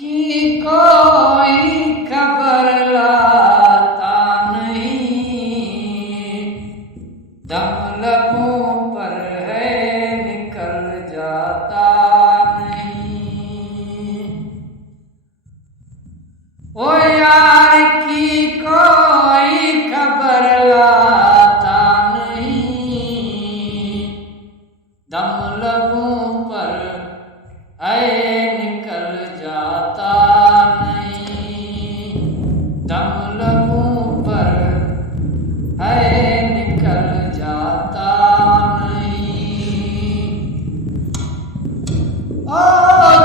कि कोई खबर लाता नहीं, दम लबों पर है निकल जाता नहीं। ओ यार की कोई खबर लाता नहीं, दम लबों पर है निकल जाता नहीं, दम लबों पर है निकल जाता नहीं। ओ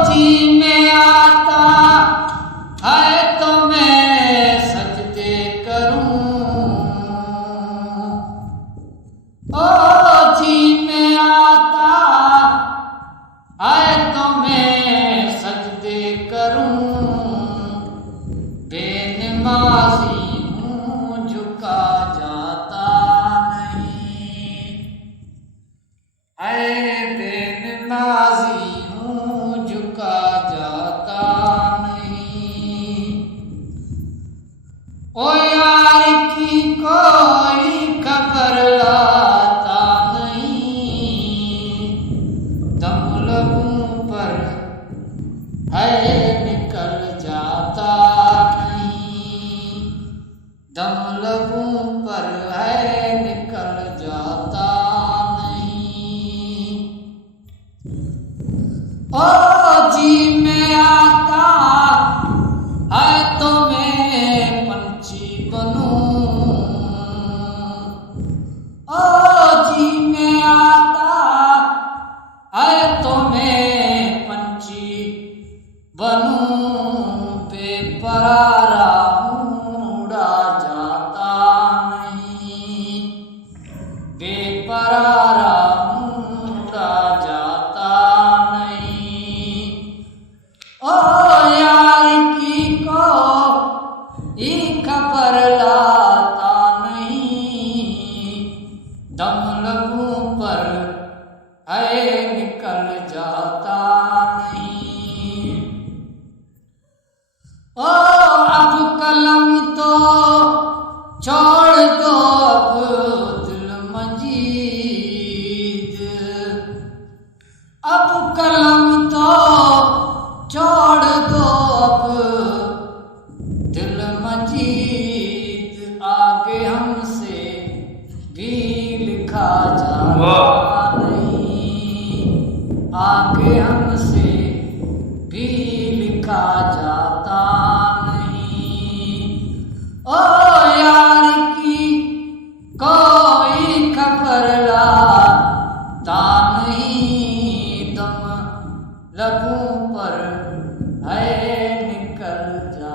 जी में आता है तो मैं सजदे करूं, ओ जी में आता है तो मैं सजदे करूं। बेनमाजी हूँ झुका जाता नहीं, है बेनमाजी हूँ झुका जाता नहीं। ओ यार की कोई खबर लाता नहीं, दम लबों पर है निकल जाता नहीं, दम लबों पर है निकल जाता नहीं। ओ जी में आता है तो मैं पंछी बनूं, ओ जी में आता है तो मैं पंछी बनूं। बेपरारा हूँ उड़ा जाता नहीं, बेपरारा हूँ उड़ा जाता नहीं। ओ यार की कोई खबर लाता नहीं, दम लबों पर है निकल जाता नहीं। ओ अब कलम तो छोड़ दो अब दिल मजीद, अब कलम तो छोड़ दो अब दिल मजीद। आगे हमसे भी लिखा जाता नहीं, आगे हमसे भी लिखा जाता नहीं। ओ यार की कोई खबर लाता नहीं, दम लबों पर है निकल जाता।